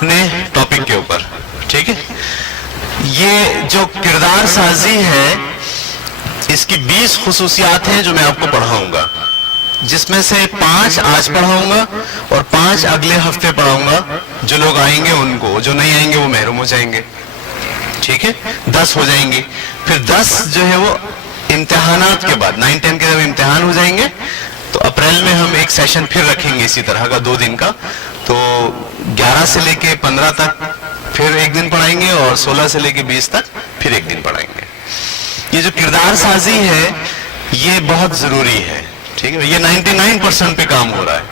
اپنے ٹاپک کے اوپر. ٹھیک ہے, یہ جو کردار سازی ہے اس کی 20 خصوصیات ہیں جو میں آپ کو پڑھاؤں گا, جس میں سے 5 آج پڑھاؤں گا اور 5 اگلے ہفتے پڑھاؤں گا. جو لوگ آئیں گے ان کو, جو نہیں آئیں گے وہ محروم ہو جائیں گے. ٹھیک ہے, 10 ہو جائیں گی. پھر 10 جو ہے وہ امتحانات کے بعد 9-10 کے جب امتحان ہو جائیں گے تو اپریل میں ہم ایک سیشن پھر رکھیں گے اسی طرح کا 2 دن کا. تو 11 سے لے کے 15 تک پھر ایک دن پڑھائیں گے اور 16 سے لے کے 20 تک پھر ایک دن پڑھائیں گے. یہ جو کردار سازی ہے یہ بہت ضروری ہے. ٹھیک ہے, یہ 99% پہ کام ہو رہا ہے.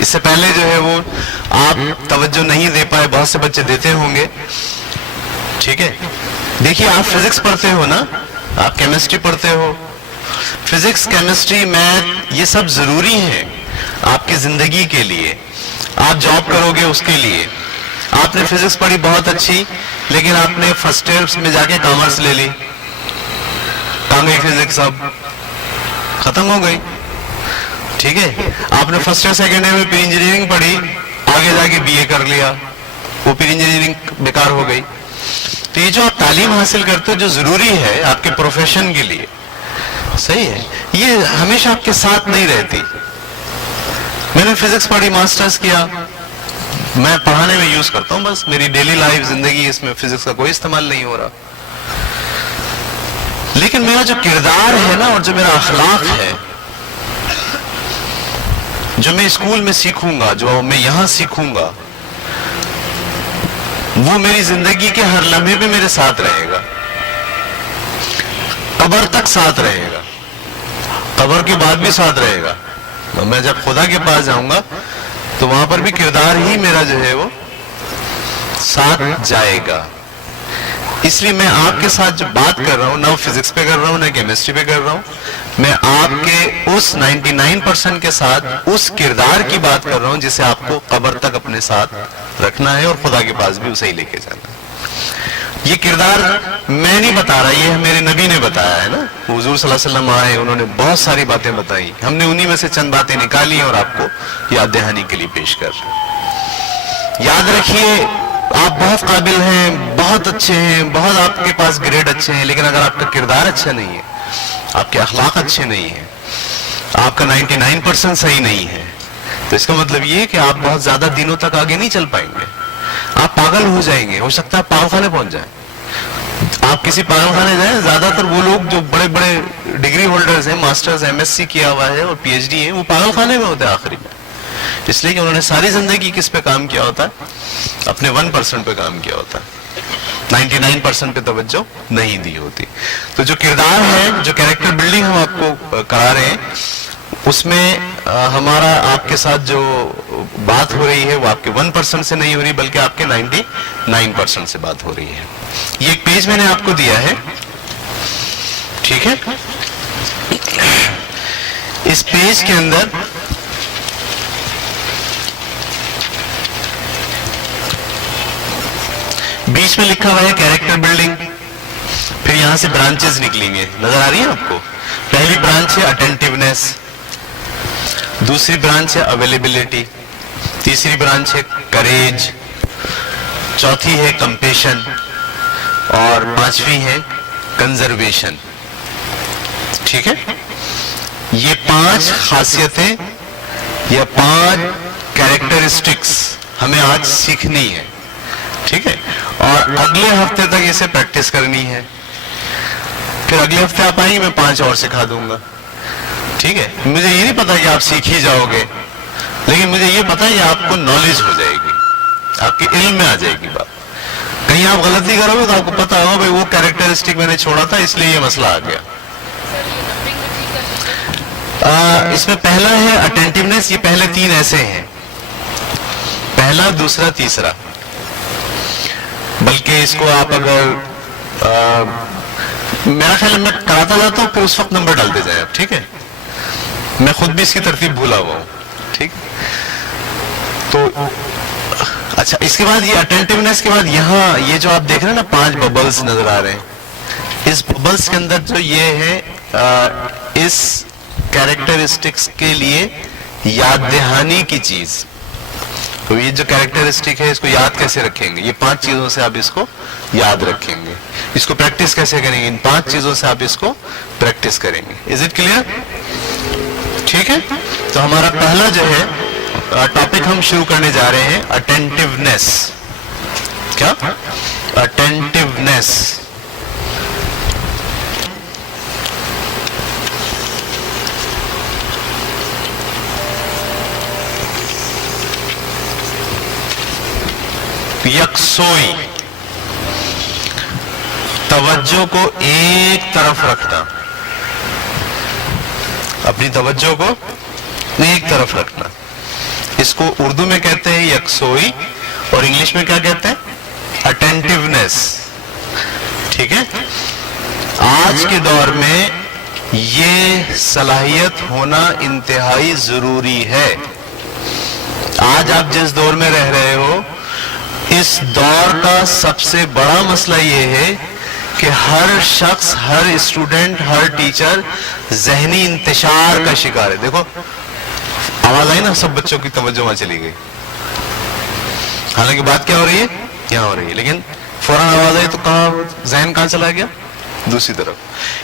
اس سے پہلے جو ہے وہ آپ توجہ نہیں دے پائے, بہت سے بچے دیتے ہوں گے. ٹھیک ہے, دیکھیے آپ فزکس پڑھتے ہو نا, آپ کیمسٹری پڑھتے ہو. فزکس, کیمسٹری, میتھ یہ سب ضروری ہے آپ کی زندگی کے لیے. آپ جاب کرو گے اس کے لیے. آپ نے فزکس پڑھی بہت اچھی, لیکن آپ نے فرسٹ ایئر میں جا کے کامرس لے لی, کہاں گئی فزکس, اب ختم ہو گئی. ٹھیک ہے, آپ نے فرسٹ ایئر سیکنڈ ایئر میں پھر انجینئرنگ پڑھی, آگے جا کے بی اے کر لیا, وہ پھر انجینئرنگ بیکار ہو گئی. تو یہ جو آپ تعلیم حاصل کرتے ہو جو ضروری ہے آپ کے پروفیشن کے لیے, صحیح ہے, یہ ہمیشہ آپ کے ساتھ نہیں رہتی. میں نے فزکس پڑھی, ماسٹرز کیا, میں پڑھانے میں یوز کرتا ہوں بس, میری ڈیلی لائف زندگی اس میں فزکس کا کوئی استعمال نہیں ہو رہا. لیکن میرا جو کردار ہے نا اور جو میرا اخلاق ہے, جو میں اسکول میں سیکھوں گا, جو میں یہاں سیکھوں گا, وہ میری زندگی کے ہر لمحے پہ میرے ساتھ رہے گا, قبر تک ساتھ رہے گا, قبر کے بعد بھی ساتھ رہے گا. میں جب خدا کے پاس جاؤں گا تو وہاں پر بھی کردار ہی میرا جو ہے وہ ساتھ جائے گا. اس لیے میں آپ کے ساتھ جو بات کر رہا ہوں, نہ فزکس پہ کر رہا ہوں نہ کیمسٹری پہ کر رہا ہوں, میں آپ کے اس 99% کے ساتھ اس کردار کی بات کر رہا ہوں جسے آپ کو قبر تک اپنے ساتھ رکھنا ہے اور خدا کے پاس بھی اسے ہی لے کے جانا ہے. یہ کردار میں نہیں بتا رہا, یہ میرے نبی نے بتایا ہے نا. حضور صلی اللہ علیہ وسلم آئے, انہوں نے بہت ساری باتیں بتائی, ہم نے انہی میں سے چند باتیں نکالی اور آپ کو یاد دہانی کے لیے پیش کر رہے ہیں. یاد رکھیے آپ بہت قابل ہیں, بہت اچھے ہیں, بہت آپ کے پاس گریڈ اچھے ہیں, لیکن اگر آپ کا کردار اچھا نہیں ہے, آپ کے اخلاق اچھے نہیں ہیں, آپ کا 99% صحیح نہیں ہے, تو اس کا مطلب یہ ہے کہ آپ بہت زیادہ دنوں تک آگے نہیں چل پائیں گے. آپ پاگل ہو جائیں گے, ہو سکتا ہے آپ پاگل خانے پہنچ جائیں. آپ کسی پاگل خانے جائیں, زیادہ تر وہ لوگ جو بڑے بڑے ڈگری ہولڈرز ہیں, ماسٹرز, MSc کیا ہوا ہے اور PhD ہے, وہ پاگل خانے میں ہوتے ہیں آخری میں, اس لیے کہ انہوں نے ساری زندگی کس پہ کام کیا ہوتا ہے, اپنے 1% پہ کام کیا ہوتا ہے, 99% پہ توجہ نہیں دی ہوتی. تو جو کردار ہے, جو کیریکٹر بلڈنگ ہم آپ کو کرا رہے ہیں, اس میں ہمارا آپ کے ساتھ جو بات ہو رہی ہے وہ آپ کے 1% سے نہیں ہو رہی, بلکہ آپ کے 99% سے بات ہو رہی ہے. یہ ایک پیج میں نے آپ کو دیا ہے, ٹھیک ہے. اس پیج کے اندر بیچ میں لکھا ہوا ہے کیریکٹر بلڈنگ, پھر یہاں سے برانچز نکلیں گے, نظر آ رہی ہیں آپ کو. پہلی برانچ ہے اٹینٹیونیس, دوسری برانچ ہے اویلیبلٹی, تیسری برانچ ہے کریج, چوتھی ہے کمپیشن اور پانچویں ہے کنزرویشن. ٹھیک ہے, یہ 5 خاصیتیں یا 5 کیریکٹرسٹکس ہمیں آج سیکھنی ہے. ٹھیک ہے, اور اگلے ہفتے تک اسے پریکٹس کرنی ہے. پھر اگلے ہفتے آپ آئیں گے, میں 5 اور سکھا دوں گا. ٹھیک ہے, مجھے یہ نہیں پتا کہ آپ سیکھ ہی جاؤ گے, لیکن مجھے یہ پتا ہے کہ آپ کو نالج ہو جائے گی, آپ کے علم میں آ جائے گی بات. کہیں آپ غلطی کرو گے تو آپ کو پتا ہوگا بھائی وہ کیریکٹرسٹک میں نے چھوڑا تھا, اس لیے یہ مسئلہ آ گیا. اس میں پہلا ہے اٹینٹیونیس, یہ پہلے 3 ایسے ہیں, پہلا, دوسرا, تیسرا. بلکہ اس کو آپ اگر میرا خیال میں کراتا جاتا ہوں, پھر اس وقت نمبر ڈالتے جائیں آپ. ٹھیک ہے, میں خود بھی اس کی ترتیب بھولا ہوا ہوں. ٹھیک, تو اچھا, اس کے بعد یہ اٹینٹیونیس کے بعد یہاں یہ جو آپ دیکھ رہے ہیں نا 5 ببلز نظر آ رہے ہیں, اس ببلز کے اندر جو یہ ہے اس کیریکٹرسٹکس کے لیے یاد دہانی کی چیز, تو یہ جو کیریکٹرسٹک ہے اس کو یاد کیسے رکھیں گے؟ یہ 5 چیزوں سے آپ اس کو یاد رکھیں گے. اس کو پریکٹس کیسے کریں گے؟ ان 5 چیزوں سے آپ اس کو پریکٹس کریں گے. Is it clear? ٹھیک ہے. تو ہمارا پہلا جو ہے ٹاپک ہم شروع کرنے جا رہے ہیں اٹینٹیونیس. کیا؟ اٹینٹیونیس. یکسوئی، توجہ کو ایک طرف رکھنا، اپنی توجہ کو ایک طرف رکھنا. اس کو اردو میں کہتے ہیں یکسوئی اور انگلش میں کیا کہتے ہیں؟ اٹینٹیونیس. ٹھیک ہے. آج کے دور میں یہ صلاحیت ہونا انتہائی ضروری ہے. آج آپ جس دور میں رہ رہے ہو اس دور کا سب سے بڑا مسئلہ یہ ہے کہ ہر شخص، ہر اسٹوڈنٹ، ہر ٹیچر ذہنی انتشار کا شکار ہے. دیکھو آواز آئی نا، سب بچوں کی توجہ وہاں چلی گئی. حالانکہ بات کیا ہو رہی ہے؟ یہاں ہو رہی ہے، لیکن فوراً آواز آئی تو کہاں ذہن کہاں چلا گیا؟ دوسری طرف.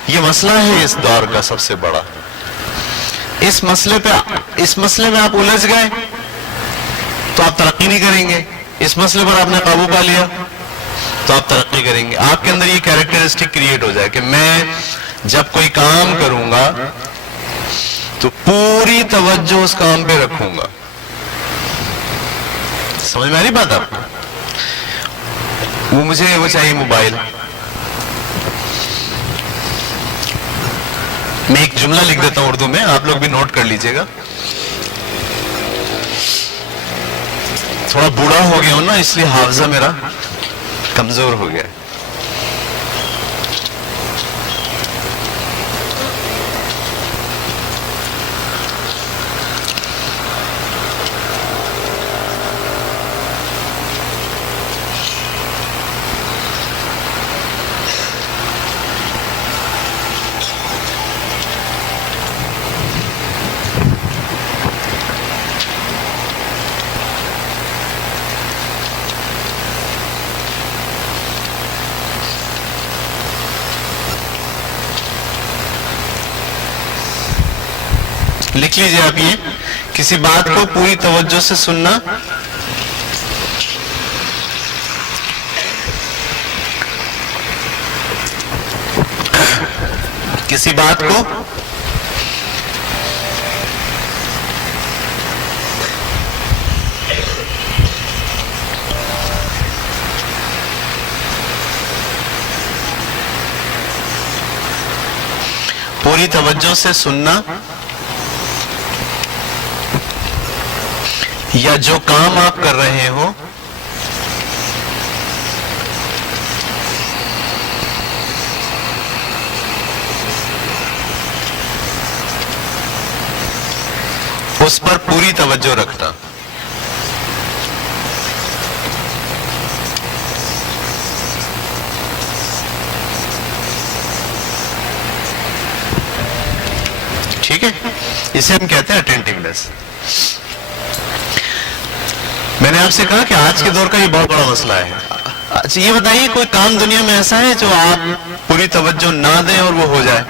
یہ مسئلہ ہے اس دور کا سب سے بڑا. اس مسئلے میں آپ الجھ گئے تو آپ ترقی نہیں کریں گے. اس مسئلے پر آپ نے قابو پا لیا تو آپ ترقی کریں گے. آپ کے اندر یہ کیریکٹرسٹک کریٹ ہو جائے کہ میں جب کوئی کام کروں گا تو پوری توجہ اس کام پہ رکھوں گا. سمجھ میں آ رہی بات آپ کو؟ وہ چاہیے موبائل. میں ایک جملہ لکھ دیتا ہوں اردو میں، آپ لوگ بھی نوٹ کر لیجئے گا. تھوڑا بوڑھا ہو گیا ہوں نا، اس لیے حافظہ میرا کمزور ہو گیا. لکھ لیجئے آپ یہ، کسی بات کو پوری توجہ سے سننا، کسی بات کو پوری توجہ سے سننا، یا جو کام آپ کر رہے ہو اس پر پوری توجہ رکھنا. ٹھیک ہے. اسے ہم کہتے ہیں اٹینٹیونیس. میں نے آپ سے کہا کہ آج کے دور کا یہ بہت بڑا مسئلہ ہے. اچھا یہ بتائیے کوئی کام دنیا میں ایسا ہے جو آپ پوری توجہ نہ دیں اور وہ ہو جائے؟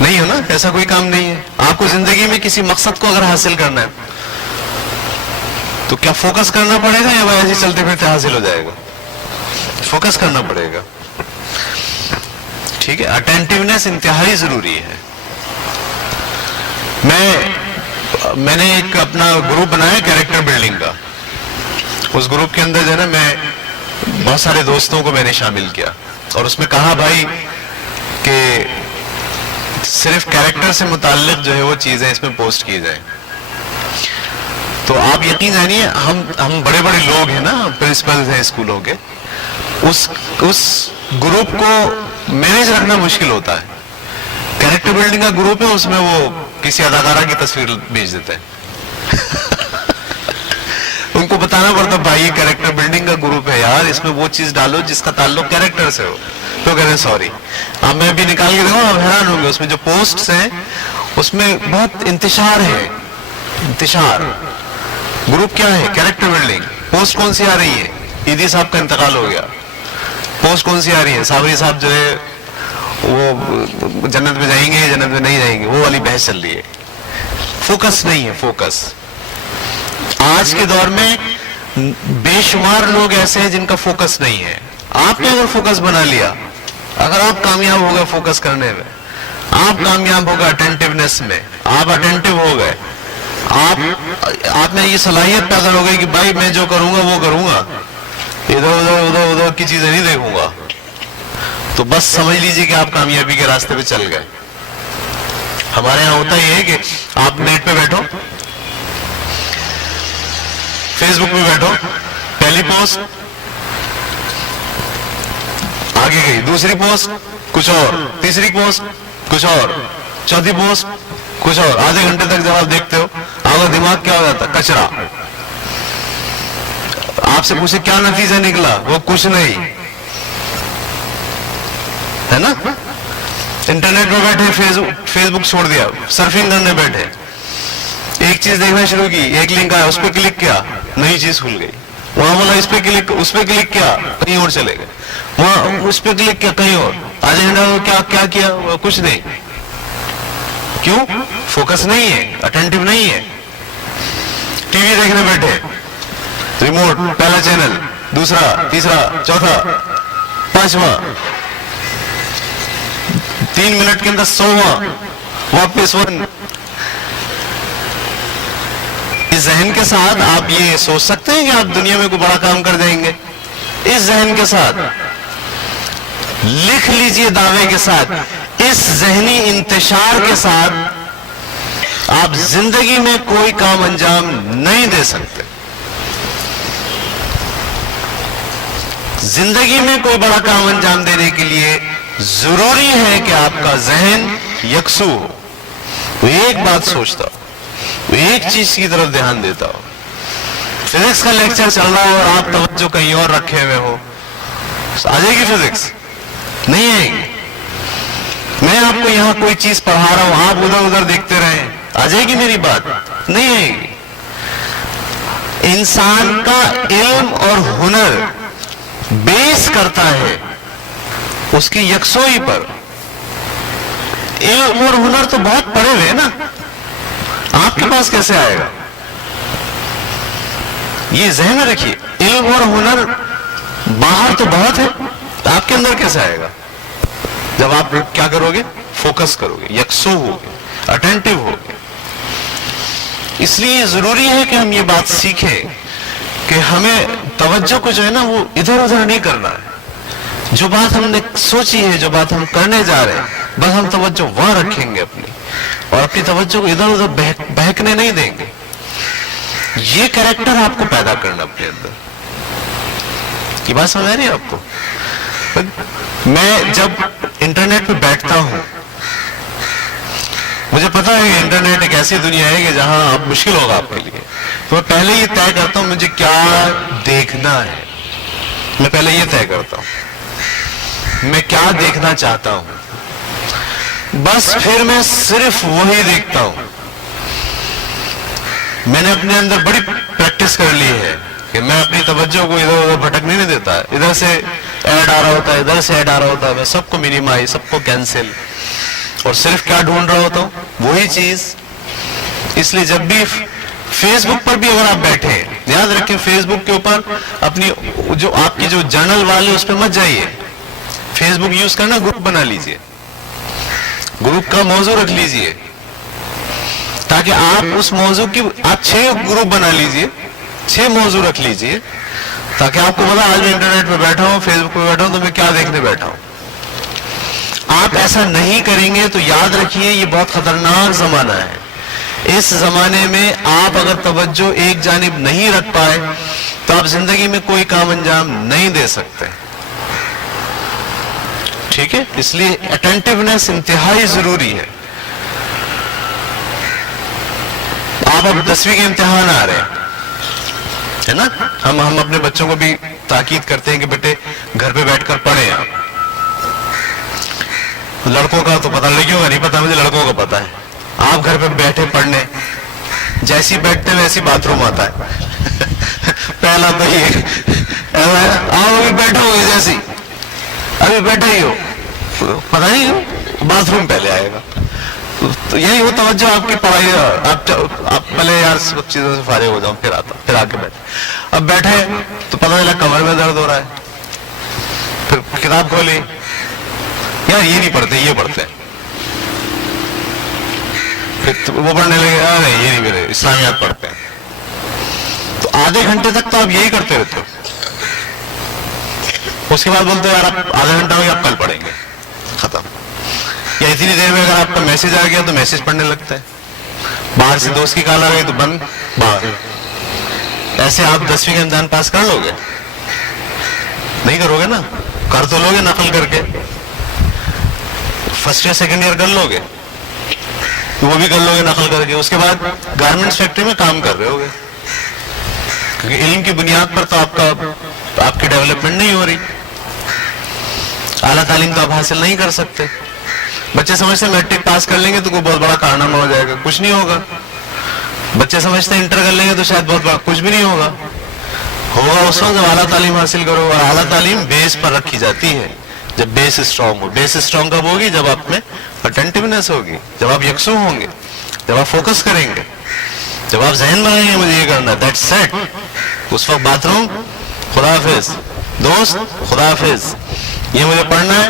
نہیں ہو نا، ایسا کوئی کام نہیں ہے. آپ کو زندگی میں کسی مقصد کو اگر حاصل کرنا ہے تو کیا فوکس کرنا پڑے گا یا وہ ایسے چلتے پھرتے حاصل ہو جائے گا؟ فوکس کرنا پڑے گا. ٹھیک ہے. اٹینٹیونیس انتہائی ضروری ہے. میں نے ایک اپنا گروپ بنایا کیریکٹر بلڈنگ کا. اس گروپ کے اندر جو ہے نا میں بہت سارے دوستوں کو میں نے شامل کیا اور اس میں کہا بھائی کہ صرف کیریکٹر سے متعلق جو ہے وہ چیزیں اس میں پوسٹ کی جائیں. تو آپ یقین جانیے ہم بڑے بڑے لوگ ہیں نا، پرنسپل ہیں اسکولوں کے، اس گروپ کو مینیج رکھنا مشکل ہوتا ہے. کیریکٹر بلڈنگ کا گروپ ہے، اس میں وہ کسی اداکارہ کی تصویر بھیج دیتے ہیں. ان کو بتانا پڑتا بھائی یہ کیریکٹر بلڈنگ کا گروپ ہے یار، اس میں وہ چیز ڈالو جس کا تعلق کیریکٹر سے ہو. تو کہتے ہیں سوری. اب میں بھی نکال کے دیکھوں، آپ حیران ہوں گے اس میں جو پوسٹس ہیں اس میں بہت انتشار ہے. انتشار. گروپ کیا ہے؟ Character building. پوسٹ کون سی آ رہی ہے؟ ایدی صاحب کا انتقال ہو گیا. پوسٹ کون سی آ رہی ہے؟ صابری صاحب جو ہے وہ جنت میں جائیں گے جنت میں نہیں جائیں گے، وہ والی بحث چل رہی ہے. فوکس نہیں ہے. فوکس آج کے دور میں بے شمار لوگ ایسے ہیں جن کا فوکس نہیں ہے. آپ نے اگر فوکس بنا لیا، اگر آپ کامیاب ہو گئے فوکس کرنے میں، آپ کامیاب ہو گئے اٹینٹیونیس میں، آپ اٹینٹیو ہو گئے، آپ میں یہ صلاحیت پیدا ہو گئی کہ بھائی میں جو کروں گا وہ کروں گا، ادھر کی چیزیں نہیں دیکھوں گا، تو بس سمجھ لیجئے کہ آپ کامیابی کے راستے پہ چل گئے. ہمارے ہاں ہوتا یہ ہے کہ آپ نیٹ پہ بیٹھو، فیس بک پہ بیٹھو، پہلی پوسٹ آگے گئی، دوسری پوسٹ کچھ اور، تیسری پوسٹ کچھ اور، چوتھی پوسٹ کچھ اور. آدھے گھنٹے تک جب آپ دیکھتے ہو آپ کا دماغ کیا ہو جاتا؟ کچرا. آپ سے پوچھے کیا نتیجہ نکلا؟ وہ کچھ نہیں ہے نا. انٹرنیٹ پہ بیٹھے، فیس بک چھوڑ دیا، سرفنگ کرنے بیٹھے، ایک چیز دیکھنا شروع کی، ایک لنک آیا، اس پہ کلک کیا، نئی چیز کھل گئی. وہاں بولا اس پہ کلک کیا، کہیں اور چلے گئے. وہاں اس پہ کلک کیا، کہیں اور. آدھے گھنٹہ کیا کیا؟ کچھ نہیں. کیوں؟ فوکس نہیں ہے، اٹینٹیو نہیں ہے. ٹی وی دیکھنے بیٹھے، ریموٹ، پہلا چینل، دوسرا، تیسرا، چوتھا، پانچواں، 3 منٹ کے اندر 100واں، واپس 1. اس ذہن کے ساتھ آپ یہ سوچ سکتے ہیں کہ آپ دنیا میں کوئی بڑا کام کر دیں گے؟ اس ذہن کے ساتھ لکھ لیجئے، دعوے کے ساتھ، اس ذہنی انتشار کے ساتھ آپ زندگی میں کوئی کام انجام نہیں دے سکتے. زندگی میں کوئی بڑا کام انجام دینے کے لیے ضروری ہے کہ آپ کا ذہن یکسو ہو، وہ ایک بات سوچتا ہو، وہ ایک چیز کی طرف دھیان دیتا ہو. فزکس کا لیکچر چل رہا ہو اور آپ توجہ کہیں اور رکھے ہوئے ہو، آ جائے گی فزکس؟ نہیں آئے گی. میں آپ کو یہاں کوئی چیز پڑھا رہا ہوں، آپ ادھر ادھر دیکھتے رہیں، آ جائے گی میری بات؟ نہیں آئے گی. انسان کا علم اور ہنر بیس کرتا ہے اس کی یکسوئی پر. علم اور ہنر تو بہت پڑے ہوئے نا، آپ کے پاس کیسے آئے گا؟ یہ ذہن میں رکھیے، علم اور ہنر باہر تو بہت ہے، آپ کے اندر کیسے آئے گا؟ جب آپ کیا کرو گے؟ فوکس کرو گے، یکسو ہوگے، اٹینٹیو ہوگے. اس لیے ضروری ہے کہ ہم یہ بات سیکھیں کہ ہمیں توجہ کو جو ہے نا وہ ادھر ادھر نہیں کرنا ہے. جو بات ہم نے سوچی ہے، جو بات ہم کرنے جا رہے ہیں، بس ہم توجہ وہاں رکھیں گے اپنی، اور اپنی توجہ کو ادھر ادھر بہکنے نہیں دیں گے. یہ کریکٹر آپ کو پیدا کرنا اپنے اندر. یہ بات سمجھ رہی ہے آپ کو؟ میں جب انٹرنیٹ پہ بیٹھتا ہوں، مجھے پتا ہے کہ انٹرنیٹ ایک ایسی دنیا ہے کہ جہاں اب مشکل ہوگا آپ کے لیے، تو میں پہلے یہ طے کرتا ہوں مجھے کیا دیکھنا ہے. میں پہلے یہ طے کرتا ہوں میں کیا دیکھنا چاہتا ہوں، بس پھر میں صرف وہی دیکھتا ہوں. میں نے اپنے اندر بڑی پریکٹس کر لی ہے کہ میں اپنی توجہ کو ادھر ادھر بھٹکنے نہیں دیتا. ادھر سے ایڈ آ رہا ہوتا ہے، ادھر سے ایڈ آ رہا ہوتا ہے، میں سب کو منیمائز، سب کو کینسل، اور صرف کیا ڈھونڈ رہا ہوتا ہوں؟ وہی چیز. اس لیے جب بھی فیس بک پر بھی اگر آپ بیٹھے، یاد رکھیں فیس بک کے اوپر اپنی جو آپ کی جو جرنل والے اس پہ مت جائیے. فیس بک یوز کرنا، گروپ بنا لیجئے، گروپ کا موضوع رکھ لیجئے، تاکہ آپ اس موضوع کی آپ 6 گروپ بنا لیجئے، 6 موضوع رکھ لیجئے، تاکہ آپ کو پتا آج میں انٹرنیٹ پہ بیٹھا ہوں، فیس بک پہ بیٹھا ہوں، تو میں کیا دیکھنے بیٹھا ہوں. آپ ایسا نہیں کریں گے تو یاد رکھیے یہ بہت خطرناک زمانہ ہے. اس زمانے میں آپ اگر توجہ ایک جانب نہیں رکھ پائے تو آپ زندگی میں کوئی کام انجام نہیں دے سکتے. ٹھیک ہے؟ اس لیے اٹینٹیونیس انتہائی ضروری ہے. آپ اب 10ویں کے امتحان آ رہے ہیں ہے نا، ہم اپنے بچوں کو بھی تاکید کرتے ہیں کہ بیٹے گھر پہ بیٹھ کر پڑھیں. آپ لڑکوں کا تو پتہ، لڑکیوں کا نہیں پتا، مجھے لڑکوں کا پتا ہے. آپ گھر پہ بیٹھے پڑھنے، جیسی بیٹھتے ویسی باتھ روم آتا ہے پہلا تو یہ آپ ابھی بیٹھے ہوئے جیسی، ابھی بیٹھے ہی ہو، پتہ نہیں باتھ روم پہلے آئے گا. تو یہی ہو توجہ آپ کی پڑھائی، آپ پہلے یار سب چیزوں سے فارغ ہو جاؤ پھر آ کے بیٹھے. اب بیٹھے تو پتہ چلا کمر میں درد ہو رہا ہے، پھر کتاب کھولی، یار یہ نہیں پڑھتے یہ پڑھتے ہیں، پھر وہ پڑھنے لگے نہیں یہ نہیں میرے اسلامیات پڑھتے ہیں. تو آدھے گھنٹے تک تو آپ یہی کرتے رہتے ہو، اس کے بعد بولتے ہو یار آپ آدھا گھنٹہ ہو گیا آپ کل پڑھیں گے، ختم. یا اتنی دیر میں اگر آپ کا میسج آ گیا تو میسج پڑھنے لگتا ہے، باہر سے دوست کی کال آ گئی تو بند باہر. ایسے آپ 10ویں کا امتحان پاس کر لو گے؟ نہیں کرو گے نا، کر تو لو گے نقل کر کے، فرسٹ یا سیکنڈ ایئر کر لو گے، وہ بھی کر لو گے نقل کر کے. اس کے بعد گارمنٹس فیکٹری میں کام کر رہے ہو گے، کیونکہ علم کی بنیاد پر تو آپ کی ڈیولپمنٹ نہیں ہو رہی، اعلیٰ تعلیم تو آپ حاصل نہیں کر سکتے. بچے سمجھتے ہیں میٹرک پاس کر لیں گے تو کوئی بہت بڑا کارنامہ ہو جائے گا، کچھ نہیں ہوگا. بچے سمجھتے ہیں انٹر کر لیں گے تو شاید بہت بڑا، کچھ بھی نہیں ہوگا. ہوگا اس وقت جب اعلیٰ تعلیم حاصل کرو، اور اعلیٰ تعلیم بیس پر رکھی جاتی ہے جب بیس اسٹرانگ ہو. بیس اسٹرانگ کب ہوگی؟ جب آپ میں اٹینٹیونیس ہوگی، جب آپ یکسو ہوں گے، جب آپ فوکس کریں گے، جب آپ ذہن بنائیں گے مجھے یہ کرنا، دیٹس سیٹ. اس وقت بات رہوں خدا حافظ دوست، خدا حافظ، یہ مجھے پڑھنا ہے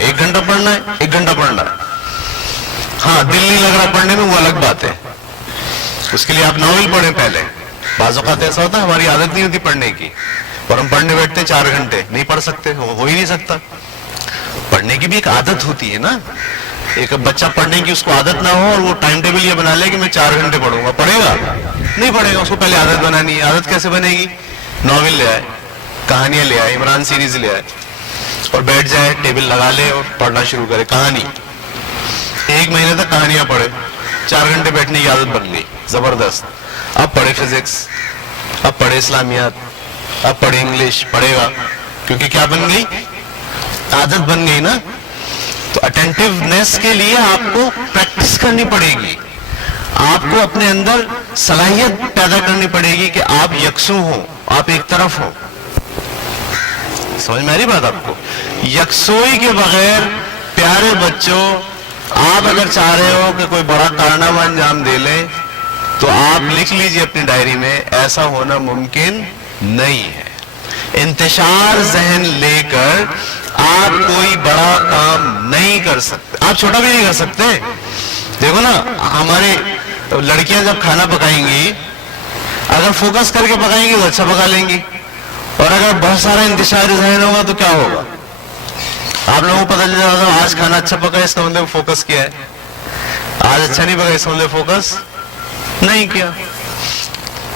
1 گھنٹہ پڑھنا ہے 1 گھنٹہ پڑھنا ہے. ہاں دل نہیں لگ رہا پڑھنے میں وہ الگ بات ہے، اس کے لیے آپ ناول پڑھیں پہلے. بعض اوقات ایسا ہوتا ہے ہماری عادت نہیں ہوتی پڑھنے کی، اور ہم پڑھنے بیٹھتے 4 گھنٹے نہیں پڑھ سکتے، ہو ہی نہیں سکتا. پڑھنے کی بھی ایک عادت ہوتی ہے نا. ایک بچہ پڑھنے کی اس کو عادت نہ ہو اور وہ ٹائم ٹیبل یہ بنا لے کہ میں 4 گھنٹے پڑھوں گا، پڑھے گا؟ نہیں پڑھے گا. اس کو پہلے عادت بنانی ہے. عادت کیسے بنے گی؟ ناول لے آئے، کہانیاں لے آئے، عمران سیریز لے آئے اور بیٹھ جائے، ٹیبل لگا لے اور پڑھنا شروع کرے. کہانی 1 مہینے تک کہانیاں پڑھے، 4 گھنٹے بیٹھنے کی عادت بن گئی، زبردست. اب پڑھے فزکس، اب پڑھے اسلامیات، اب پڑھے انگلش، پڑھے گا کیونکہ کیا بن گئی؟ عادت بن گئی نا. تو اٹینٹیونیس کے لیے آپ کو پریکٹس کرنی پڑے گی، آپ کو اپنے اندر صلاحیت پیدا کرنی پڑے گی کہ آپ یکسو ہوں، آپ ایک طرف ہوں. سمجھ میں آ رہی بات آپ کو؟ یکسوئی کے بغیر پیارے بچوں، آپ اگر چاہ رہے ہو کہ کوئی بڑا کارنامہ انجام دے لیں تو آپ لکھ لیجئے اپنی ڈائری میں، ایسا ہونا ممکن نہیں ہے. انتشار ذہن لے کر آپ کوئی بڑا کام نہیں کر سکتے، آپ چھوٹا بھی نہیں کر سکتے. دیکھو نا، ہماری لڑکیاں جب کھانا پکائیں گی، اگر فوکس کر کے پکائیں گی تو اچھا پکا لیں گی، اور اگر بہت سارا انتشار ذہن ہوگا تو کیا ہوگا؟ آپ لوگوں کو پتہ چل جائے گا آج کھانا اچھا پکا ہے اس کا مطلب فوکس کیا ہے، آج اچھا نہیں پکا اس کا مطلب فوکس نہیں کیا.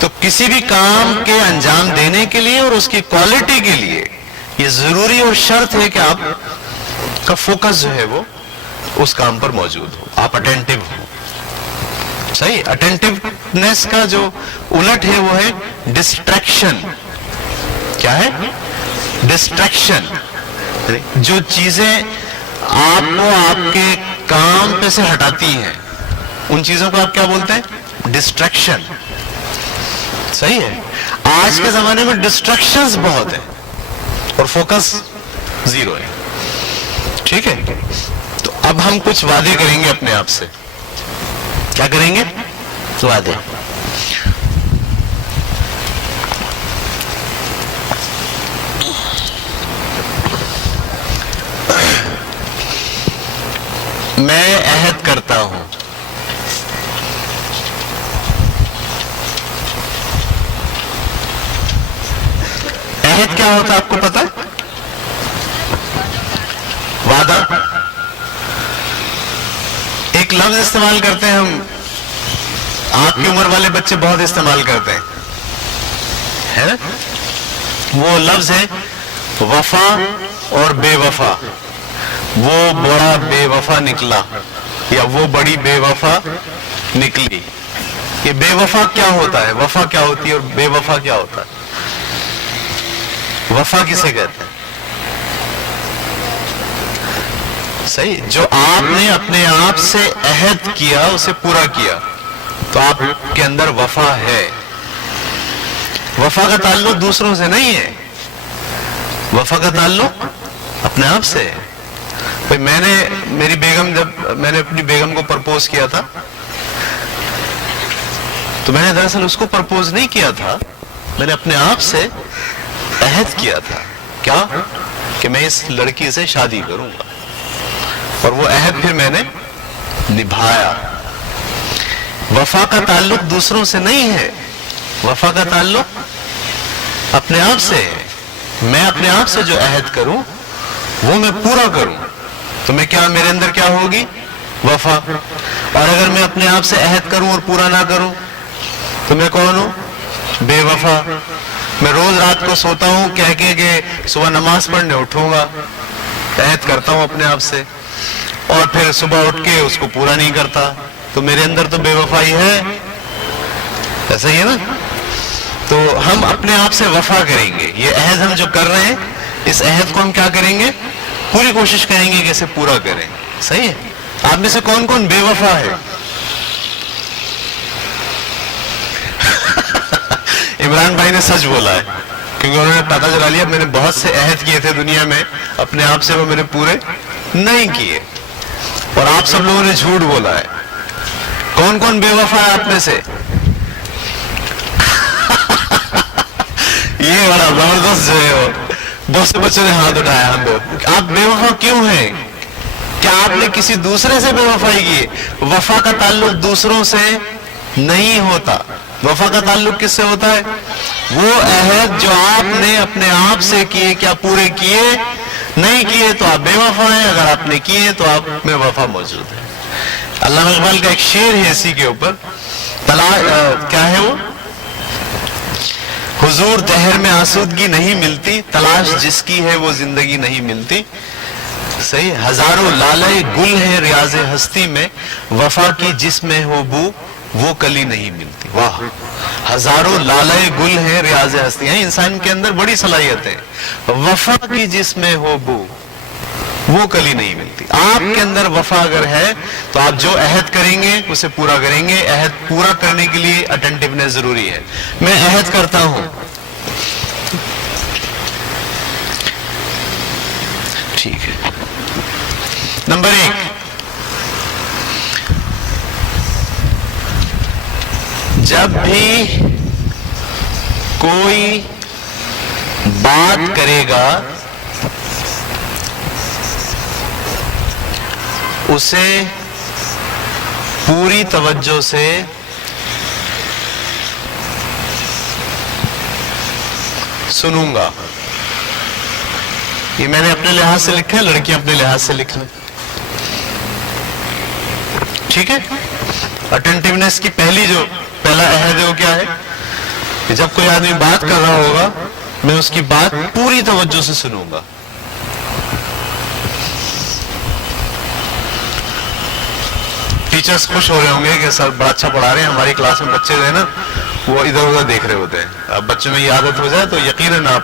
تو کسی بھی کام کے انجام دینے کے لیے اور اس کی کوالٹی کے لیے یہ ضروری اور شرط ہے کہ آپ کا فوکس جو ہے وہ اس کام پر موجود ہو، آپ اٹینٹیو ہو. صحیح. اٹینٹیونیس کا جو الٹ ہے وہ ہے ڈسٹریکشن. کیا ہے؟ ڈسٹریکشن. جو چیزیں آپ کو آپ کے کام پہ سے ہٹاتی ہیں ان چیزوں کو آپ کیا بولتے ہیں؟ ڈسٹریکشن. صحیح ہے. آج کے زمانے میں ڈسٹریکشنز بہت ہیں اور فوکس زیرو ہے. ٹھیک ہے. تو اب ہم کچھ وعدے کریں گے اپنے آپ سے. کیا کریں گے؟ وعدے. میں عہد کرتا ہوں عہد کیا ہوتا ہے آپ کو پتا؟ وعدہ. ایک لفظ استعمال کرتے ہیں ہم، آپ کی عمر والے بچے بہت استعمال کرتے ہیں، ہے نا؟ وہ لفظ ہے وفا اور بے وفا. وہ بڑا بے وفا نکلا یا وہ بڑی بے وفا نکلی. یہ بے وفا کیا ہوتا ہے؟ وفا کیا ہوتی ہے اور بے وفا کیا ہوتا ہے؟ وفا کسے کہتے ہیں؟ صحیح. جو آپ نے اپنے آپ سے عہد کیا اسے پورا کیا تو آپ کے اندر وفا ہے. وفا کا تعلق دوسروں سے نہیں ہے, وفا کا تعلق اپنے آپ سے ہے. بھائی میں نے میری بیگم, جب میں نے اپنی بیگم کو پرپوز کیا تھا تو میں نے دراصل اس کو پرپوز نہیں کیا تھا, میں نے اپنے آپ سے عہد کیا تھا. کیا؟ کہ میں اس لڑکی سے شادی کروں گا, اور وہ عہد پھر میں نے نبھایا. وفا کا تعلق دوسروں سے نہیں ہے, وفا کا تعلق اپنے آپ سے ہے. میں اپنے آپ سے جو عہد کروں وہ میں پورا کروں تو میں کیا, میرے اندر کیا ہوگی؟ وفا. اور اگر میں اپنے آپ سے عہد کروں اور پورا نہ کروں تو میں کون ہوں؟ بے وفا. میں روز رات کو سوتا ہوں کہہ کے کہ صبح نماز پڑھنے اٹھوں گا, عہد کرتا ہوں اپنے آپ سے, اور پھر صبح اٹھ کے اس کو پورا نہیں کرتا, تو میرے اندر تو بے وفائی ہے. ایسا ہی ہے نا؟ تو ہم اپنے آپ سے وفا کریں گے. یہ عہد ہم جو کر رہے ہیں, اس عہد کو ہم کیا کریں گے؟ پوری کوشش کریں گے کہ اسے پورا کریں. صحیح ہے؟ آپ میں سے کون کون بے وفا ہے؟ عمران بھائی نے سچ بولا ہے, کیونکہ انہوں نے پتہ چلا لیا میں نے بہت سے عہد کیے تھے دنیا میں, اپنے آپ سے وہ میں نے پورے نہیں کیے, اور آپ سب لوگوں نے جھوٹ بولا ہے. کون کون بے وفا ہے آپ میں سے؟ یہ بڑا زبردست جو ہے, بہت سے بچوں نے ہاتھ اٹھایا. ہم لوگ, آپ بے وفا کیوں ہیں؟ کیا آپ نے کسی دوسرے سے بے وفائی کی؟ وفا کا تعلق دوسروں سے نہیں ہوتا. وفا کا تعلق کس سے ہوتا ہے؟ وہ عہد جو آپ نے اپنے آپ سے کیے, کیا پورے کیے؟ نہیں کیے تو آپ بے وفا ہیں, اگر آپ نے کیے تو آپ میں وفا موجود ہے. علامہ اقبال کا ایک شعر ہے اسی کے اوپر, کیا ہے وہ؟ حضور دہر میں آسودگی نہیں ملتی, تلاش جس کی ہے وہ زندگی نہیں ملتی. صحیح. ہزاروں لالے گل ہیں ریاض ہستی میں, وفا کی جس میں ہو بو وہ کلی نہیں ملتی. واہ, ہزاروں لالے گل ہیں ریاض ہستی ہیں. انسان کے اندر بڑی صلاحیت ہے, وفا کی جس میں ہو بو وہ کلی نہیں ملتی. آپ کے اندر وفا اگر ہے تو آپ جو عہد کریں گے اسے پورا کریں گے. عہد پورا کرنے کے لیے اٹینٹیونیس ضروری ہے. میں عہد کرتا ہوں, ٹھیک ہے. نمبر 1, جب بھی کوئی بات کرے گا اسے پوری توجہ سے سنوں گا. یہ میں نے اپنے لحاظ سے لکھا ہے, لڑکیاں اپنے لحاظ سے لکھ لیں. ٹھیک ہے. اٹینٹیونیس کی پہلا عہد ہے وہ کیا ہے؟ کہ جب کوئی آدمی بات کر رہا ہوگا میں اس کی بات پوری توجہ سے سنوں گا. ٹیچرز خوش ہو رہے ہوں گے کہ سر بڑا اچھا پڑھا رہے ہیں, ہماری کلاس میں بچے جو ہے نا وہ ادھر ادھر دیکھ رہے ہوتے ہیں. اب بچوں میں یہ عادت ہو جائے تو یقیناً آپ,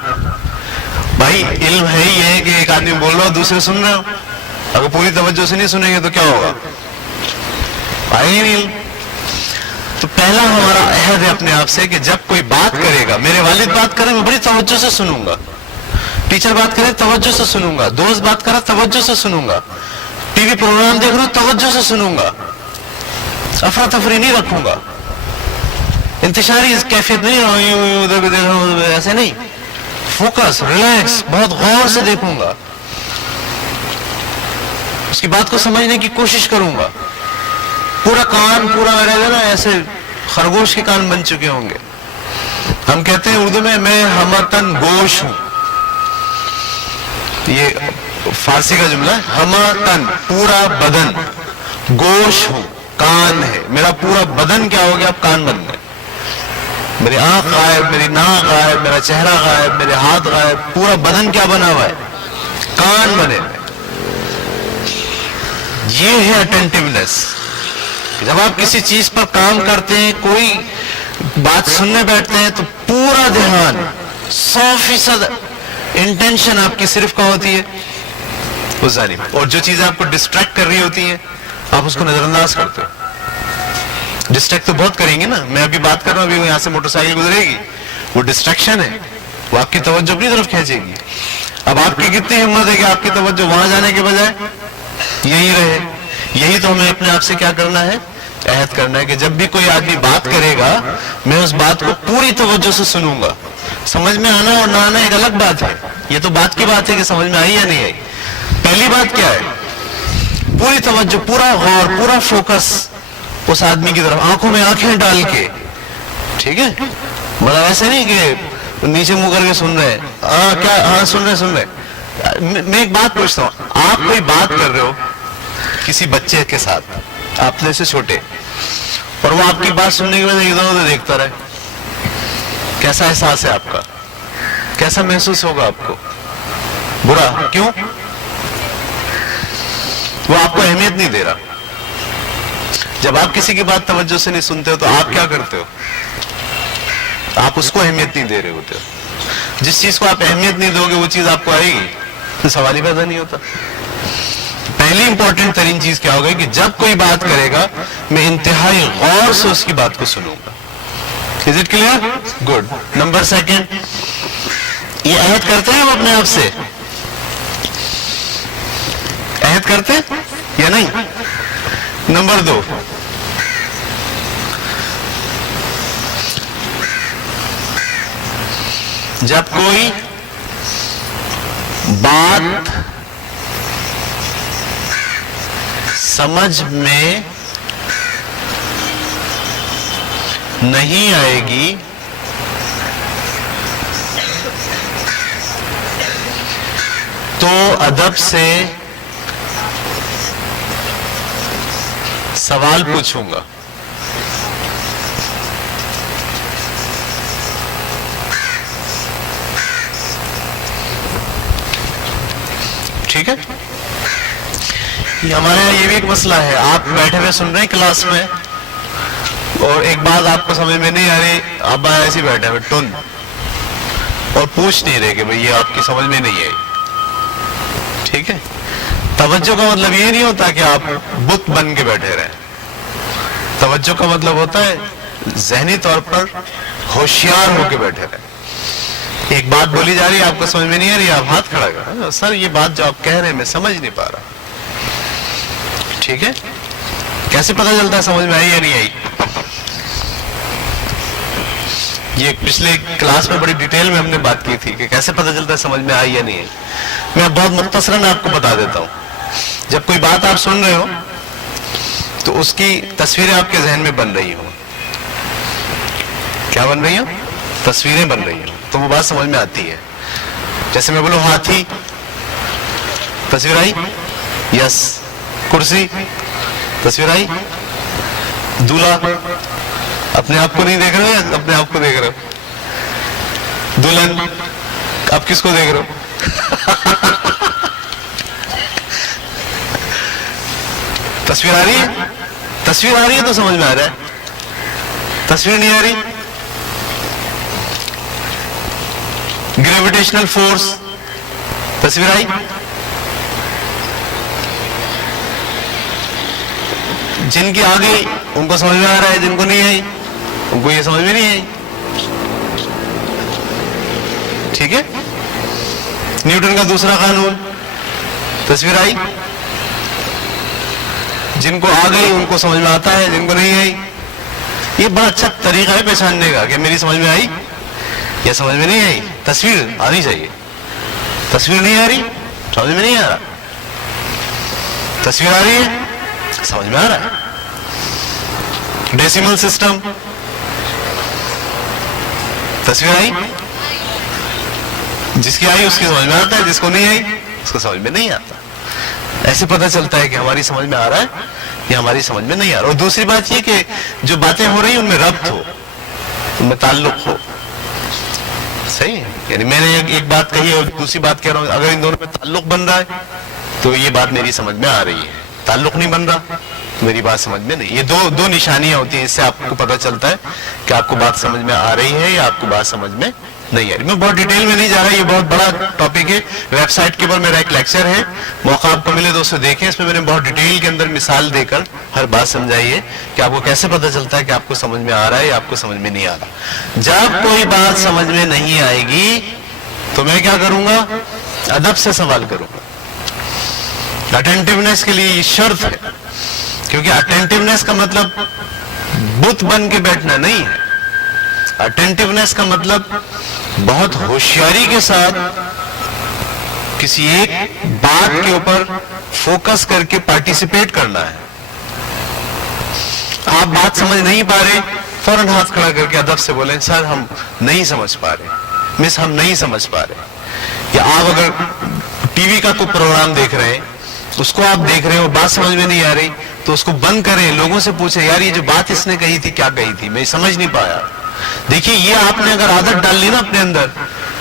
بھائی علم ہے ہی ہے کہ ایک آدمی بول رہا ہو دوسرے سن رہے ہو, اگر پوری توجہ سے نہیں سنیں گے تو کیا ہوگا؟ آئے نہیں. تو پہلا ہمارا عہد ہے اپنے آپ سے کہ جب کوئی بات کرے گا, میرے والد بات کرے میں بڑی توجہ سے سنوں گا, ٹیچر بات کرے توجہ سے سنوں گا, دوست بات کرے توجہ سے سنوں گا, ٹی وی پروگرام دیکھ رہا ہوں توجہ سے سنوں گا, افراتفری نہیں رکھوں گا, انتشاری کیفیت نہیں ادھر بھی دیکھ رہا ہوں, ایسے نہیں, فوکس, ریلیکس, بہت غور سے دیکھوں گا, اس کی بات کو سمجھنے کی کوشش کروں گا. پورا کان پورا میرے نا ایسے خرگوش کے کان بن چکے ہوں گے. ہم کہتے ہیں اردو میں ہمتن گوش ہوں, یہ فارسی کا جملہ ہے. ہمتن پورا بدن, گوش ہوں کان ہے, میرا پورا بدن کیا ہو گیا؟ اب کان بن گئے. میری آنکھ غائب, میری ناک غائب, میرا چہرہ غائب, میرے ہاتھ غائب, پورا بدن کیا بنا ہوا ہے؟ کان بنے. یہ ہے اٹینٹیونیس. جب آپ کسی چیز پر کام کرتے ہیں, کوئی بات سننے بیٹھتے ہیں تو پورا دھیان 100% انٹینشن آپ کی صرف کیا ہوتی ہے؟ اس جانب. اور جو چیزیں آپ کو ڈسٹریکٹ کر رہی ہوتی ہیں آپ اس کو نظر انداز کرتے ہو. ڈسٹریکٹ تو بہت کریں گے نا. میں ابھی بات کر رہا ہوں, ابھی یہاں سے موٹر سائیکل گزرے گی, وہ ڈسٹریکشن ہے, وہ آپ کی توجہ اپنی طرف کھینچے گی. اب آپ کی کتنی ہمت ہے کہ آپ کی توجہ وہاں جانے کے بجائے یہی رہے. یہی تو ہمیں اپنے آپ سے کیا کرنا ہے, عہد کرنا ہے کہ جب بھی کوئی آدمی بات کرے گا میں اس بات کو پوری توجہ سے سنوں گا. سمجھ میں آنا اور نہ آنا ایک الگ بات ہے. یہ تو بات کی بات ہے کہ سمجھ میں آئی یا نہیں آئی. پہلی بات کیا ہے, پوری توجہ, پورا غور, پورا فوکس اس آدمی کی طرف, آنکھوں میں آنکھیں ڈال کے. ٹھیک ہے, مطلب ایسے نہیں کہ نیچے منہ کر کے سن رہے ہیں. کیا, ہاں سن رہے. میں ایک بات پوچھتا ہوں, آپ کوئی بات کر رہے ہو کسی بچے کے ساتھ, آپ سے چھوٹے, اور وہ آپ کی بات سننے کے بعد ادھر ادھر دیکھتا رہے, کیسا احساس ہے آپ کا, کیسا محسوس ہوگا آپ کو؟ برا. کیوں؟ وہ آپ کو اہمیت نہیں دے رہا. جب آپ کسی کی بات توجہ سے نہیں سنتے ہو تو آپ کیا کرتے ہو؟ آپ اس کو اہمیت نہیں دے رہے ہوتے ہو. جس چیز کو آپ اہمیت نہیں دو گے وہ چیز آپ کو آئے گی, تو سوال ہی پیدا نہیں ہوتا. پہلی امپورٹنٹ ترین چیز کیا ہوگا کہ جب کوئی بات کرے گا میں انتہائی غور سے اس کی بات کو سنوں گا. Is it clear? Good. Number second, یہ عہد کرتے ہیں ہم اپنے آپ سے, عہد کرتے ہیں یا نہیں؟ نمبر دو, جب کوئی بات سمجھ میں نہیں آئے گی تو ادب سے سوال پوچھوں گا. ٹھیک ہے, ہمارے یہاں یہ بھی ایک مسئلہ ہے. آپ بیٹھے ہوئے سن رہے ہیں کلاس میں, اور ایک بات آپ کو سمجھ میں نہیں آ رہی, آپ ایسے بیٹھے ہوئے ٹن, اور پوچھ نہیں رہے کہ بھئی یہ آپ کی سمجھ میں نہیں آئی. ٹھیک ہے, توجہ کا مطلب یہ نہیں ہوتا کہ آپ بت بن کے بیٹھے رہیں. توجہ کا مطلب ہوتا ہے ذہنی طور پر ہوشیار ہو کے بیٹھے رہیں. ایک بات بولی جا رہی ہے, آپ کو سمجھ میں نہیں آ رہی, آپ ہاتھ کھڑا کر, سر یہ بات جو آپ کہہ رہے ہیں میں سمجھ نہیں پا رہا. ٹھیک ہے, کیسے پتہ چلتا ہے سمجھ میں آئی یا نہیں آئی؟ یہ پچھلے کلاس میں بڑی ڈیٹیل میں ہم نے بات کی تھی کہ کیسے پتہ چلتا ہے سمجھ میں آئی یا نہیں آئی. میں بہت مختصراً آپ کو بتا دیتا ہوں. جب کوئی بات آپ سن رہے ہو تو اس کی تصویریں آپ کے ذہن میں بن رہی ہوں. کیا بن رہی ہوں؟ تصویریں بن رہی ہوں, تو وہ بات سمجھ میں آتی ہے. جیسے میں بولوں ہاتھی, تصویر آئی؟ یس. کرسی, تصویر آئی؟ دولہا, اپنے آپ کو نہیں دیکھ رہے ہو, اپنے آپ کو دیکھ رہے ہو. دلہن, آپ کس کو دیکھ رہے ہو؟ تصویر آ رہی ہے؟ تصویر آ رہی ہے تو سمجھ میں آ رہا ہے. تصویر نہیں آ رہی؟ گریویٹیشنل فورس, تصویر آئی؟ جن کی آ گئی ان کو سمجھ میں آ رہا ہے, جن کو نہیں آئی ان کو یہ سمجھ میں نہیں آئی. ٹھیک ہے, نیوٹن کا دوسرا قانون, تصویر آئی؟ جن کو آ گئی ان کو سمجھ میں آتا ہے, جن کو نہیں آئی. یہ بڑا اچھا طریقہ ہے پہچاننے کا کہ میری سمجھ میں آئی یا سمجھ میں نہیں آئی. تصویر آنی چاہیے. تصویر نہیں آ رہی, سمجھ میں نہیں آ رہا. تصویر آ رہی ہے, سمجھ میں آ رہا ہے. ڈیسیمل سسٹم, تصویر آئی؟ جس کی آئی اس کی سمجھ میں آتا ہے, جس کو نہیں آئی اس کو سمجھ میں نہیں آتا. ایسے پتہ چلتا ہے کہ ہماری سمجھ میں آ رہا ہے یا ہماری سمجھ میں نہیں آ رہا. اور دوسری بات یہ کہ جو باتیں ہو رہی ہیں ان میں ربط ہو, ان میں تعلق ہو. صحیح ہے, یعنی میں نے ایک بات کہی اور دوسری بات کہہ رہا ہوں, اگر ان دونوں میں تعلق بن رہا ہے تو یہ بات میری سمجھ میں آ رہی ہے. تعلق نہیں بن رہا تو میری بات سمجھ میں نہیں. یہ دو نشانیاں ہوتی ہیں, اس سے آپ کو پتہ چلتا ہے کہ آپ کو بات سمجھ میں آ رہی ہے یا آپ کو بات سمجھ میں نہیں آ رہی. میں بہت ڈیٹیل میں نہیں جا رہا, یہ بہت بڑا ٹاپک ہے. ویب سائٹ کے اوپر میرا ایک لیکچر ہے, موقع آپ کو ملے تو اسے دیکھیں. اس میں میں نے بہت ڈیٹیل کے اندر مثال دے کر ہر بات سمجھائی ہے کہ آپ کو کیسے پتہ چلتا ہے کہ آپ کو سمجھ میں آ رہا ہے یا آپ کو سمجھ میں نہیں آ رہا. جب کوئی بات سمجھ میں نہیں آئے گی تو میں کیا کروں گا؟ ادب سے سوال کروں گا. اٹینٹیونیس کے لیے یہ شرط ہے, کیونکہ اٹینٹیونیس کا مطلب بت بن کے بیٹھنا نہیں ہے. اٹینٹیونیس کا مطلب بہت ہوشیاری کے ساتھ کسی ایک بات کے اوپر فوکس کر کے پارٹیسپیٹ کرنا ہے. آپ بات سمجھ نہیں پا رہے, فوراً ہاتھ کھڑا کر کے ادب سے بولیں سر ہم نہیں سمجھ پا رہے, مس ہم نہیں سمجھ پا رہے. یا آپ اگر ٹی وی کا کوئی پروگرام دیکھ رہے ہیں, اس کو آپ دیکھ رہے ہو, بات سمجھ میں نہیں آ رہی تو اس کو بند کریں, لوگوں سے پوچھیں یار یہ جو بات اس نے کہی تھی کیا کہی تھی, میں سمجھ نہیں پایا. دیکھیے یہ آپ نے اگر عادت ڈال لی نا اپنے اندر